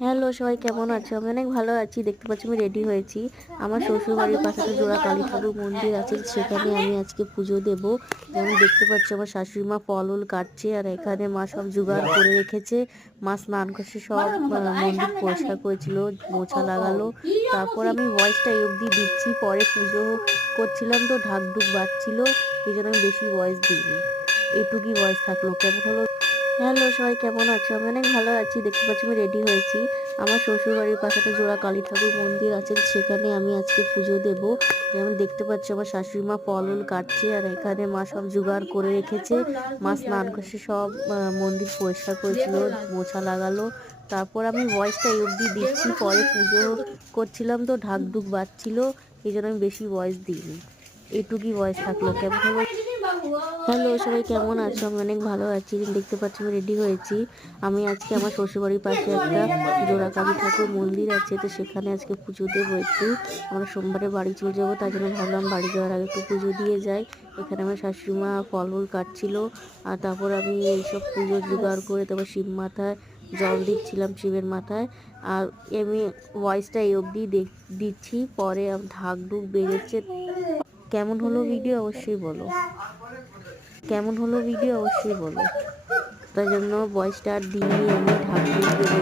Hello সবাই কেমন আছো? আমি অনেক ভালো আছি। দেখতে পাচ্ছি আমি রেডি হয়েছি। আমার শ্বশুরবাড়ির পাশে একটা জোড়া কালী ঠাকুর মন্দির আছে, সেখানে আমি আজকে পুজো দেব। যেমন দেখতে পাচ্ছি আমার শাশুড়ি মা ফল উল কাটছে, আর এখানে মা সব জোগাড় করে রেখেছে। মা স্নান করছে, সব মন্দির পরিষ্কার করেছিল, মোছা লাগালো। তারপর আমি ভয়েসটা এই অবধি দিচ্ছি, পরে পুজো করছিলাম তো ঢাক ঢুক বাজছিল, এই জন্য আমি বেশি ভয়েস দিইনি। এইটুকুই ভয়েস থাকলো। কেমন হলো? হ্যালো সবাই কেমন আছো? আমি অনেক ভালো আছি। দেখতে পাচ্ছি আমি রেডি হয়েছি। আমার শ্বশুরবাড়ির পাশে একটা জোড়া কালী ঠাকুর মন্দির আছে, সেখানে আমি আজকে পুজো দেব। যেমন দেখতে পাচ্ছি আমার শাশুড়ি মা ফল উল কাটছে, আর এখানে মা সব জোগাড় করে রেখেছে। মা স্নান করছে, সব মন্দির পরিষ্কার করেছিল, মোছা লাগালো। তারপর আমি ভয়েসটা এই অবধি দিচ্ছি, পরে পুজো করছিলাম তো ঢাক ঢুক বাজছিল, এই জন্য আমি বেশি ভয়েস দিইনি। এইটুকুই ভয়েস থাকলো। কেমন হলো? হ্যালো সবাই কেমন আছো? আমি অনেক ভালো আছি। দেখতে পাচ্ছি আমি রেডি হয়েছি। আমি আজকে আমার শ্বশুরবাড়ির পাশে একটা জোড়া কালী ঠাকুর মন্দির আছে, তো সেখানে আজকে পুজো দেবো একটু। আমরা সোমবারে বাড়ি চলে যাবো, তাই জন্য ভাবলাম বাড়ি যাওয়ার আগে একটু পুজো দিয়ে যাই। এখানে আমার শাশুড়ি মা ফল উল কাটছিল, আর তারপর আমি এইসব পুজো জোগাড় করে তারপর শিব মাথায় জল দিচ্ছিলাম, শিবের মাথায়। আর আমি ভয়েসটা এই অবধি দিচ্ছি, পরে ঢাক ঢুক বেজেছে। কেমন হলো ভিডিও অবশ্যই বলো। কেমন হলো ভিডিও অবশ্যই বলো। তাই জন্য ভয়েসটা আর দিইনি, আমি ঢাক ঢুক বেজে